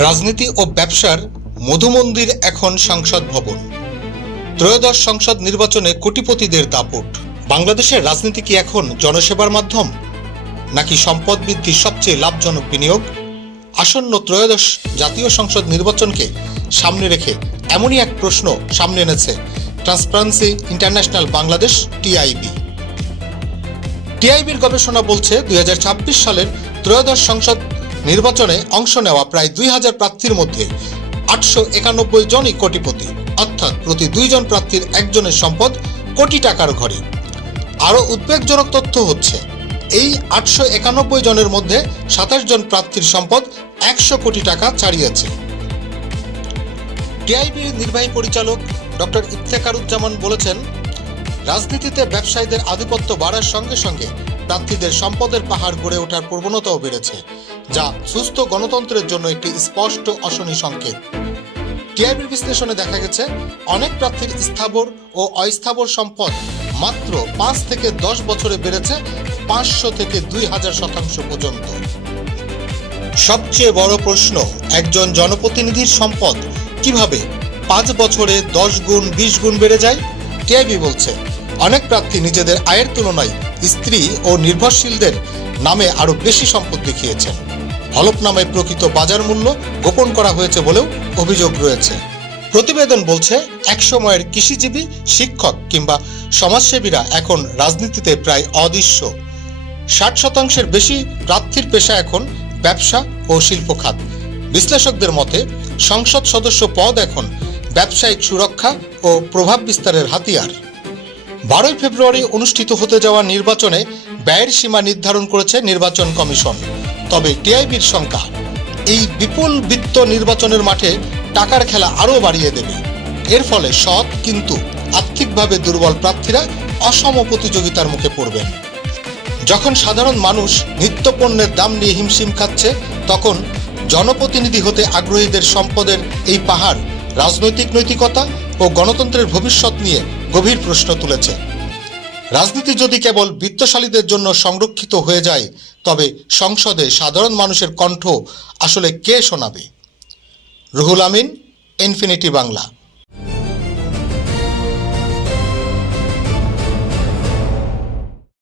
রাজনীতি ও ব্যবসার মধুমন্দির এখন সংসদ ভবন। ত্রয়োদশ সংসদ নির্বাচনে কোটিপতিদের দাপট। বাংলাদেশের রাজনীতি কি এখন জনসেবার মাধ্যম, নাকি সম্পদ বৃদ্ধির সবচেয়ে লাভজনক বিনিয়োগ? আসন্ন ত্রয়োদশ জাতীয় সংসদ নির্বাচনকে সামনে রেখে এমনই এক প্রশ্ন সামনে এনেছে ট্রান্সপারেন্সি ইন্টারন্যাশনাল বাংলাদেশ টিআইবি। টিআইবির গবেষণা বলছে 2026 সালের ত্রয়োদশ সংসদ নির্বাচনে অংশ নেওয়া প্রায় 2000 প্রার্থীর মধ্যে 891 জনই কোটিপতি, অর্থাৎ প্রতি 2 জন প্রার্থীর একজনের সম্পদ কোটি টাকার ঘরে। আরও উদ্বেগজনক তথ্য হচ্ছে, এই 891 জনের মধ্যে 27 জন প্রার্থীর সম্পদ 100 কোটি টাকা ছাড়িয়েছে। টিআইবির নির্বাহী পরিচালক ডক্টর ইফতেখারুজ্জামান বলেছেন, রাজনীতিতে ব্যবসায়ীদের আধিপত্য বাড়ার সঙ্গে সঙ্গে প্রার্থীদের সম্পদের পাহাড় গড়ে ওঠার প্রবণতাও বেড়েছে, যা সুস্থ গণতন্ত্রের জন্য একটি স্পষ্ট অশনি সংকেত। টিআইবির বিশ্লেষণে দেখা গেছে, অনেক প্রার্থীর স্থাবর ও অস্থাবর সম্পদ মাত্র 5 থেকে 10 বছরে বেড়েছে 500 থেকে 2000% পর্যন্ত। সবচেয়ে বড় প্রশ্ন, একজন জনপ্রতিনিধির সম্পদ কিভাবে 5 বছরে 10 গুণ 20 গুণ বেড়ে যায়? টিআইবি বলছে, অনেক প্রার্থী নিজেদের আয়ের তুলনায় স্ত্রী ও নির্ভরশীলদের নামে আরও বেশি সম্পদ দেখিয়েছেন। হলফনামায় প্রকৃত বাজার মূল্য গোপন করা হয়েছে বলেও অভিযোগ রয়েছে। প্রতিবেদন বলছে, একসময়ের কৃষিজীবী, শিক্ষক কিংবা সমাজসেবীরা এখন রাজনীতিতে প্রায় অদৃশ্য। 60% বেশি প্রার্থীর পেশা এখন ব্যবসা ও শিল্প খাত। বিশ্লেষকদের মতে, সংসদ সদস্য পদ এখন ব্যবসায়িক সুরক্ষা ও প্রভাব বিস্তারের হাতিয়ার। 12 ফেব্রুয়ারি অনুষ্ঠিত হতে যাওয়া নির্বাচনে ব্যয়ের সীমা নির্ধারণ করেছে নির্বাচন কমিশন। তবে টিআইবির শঙ্কা, এই বিপুল বিত্ত নির্বাচনের মাঠে টাকার খেলা আরও বাড়িয়ে দেবে। এর ফলে সৎ কিন্তু আর্থিকভাবে দুর্বল প্রার্থীরা অসম প্রতিযোগিতার মুখে পড়বেন। যখন সাধারণ মানুষ নিত্যপণ্যের দাম নিয়ে হিমশিম খাচ্ছে, তখন জনপ্রতিনিধি হতে আগ্রহীদের সম্পদের এই পাহাড় রাজনৈতিক নৈতিকতা ও গণতন্ত্রের ভবিষ্যৎ নিয়ে গভীর প্রশ্ন তুলেছে। রাজনীতি যদি কেবল বিত্তশালীদের জন্য সংরক্ষিত হয়ে যায়, তবে সংসদে সাধারণ মানুষের কণ্ঠ আসলে কে শোনাবে? রুহুল আমিন, ইনফিনিটি বাংলা।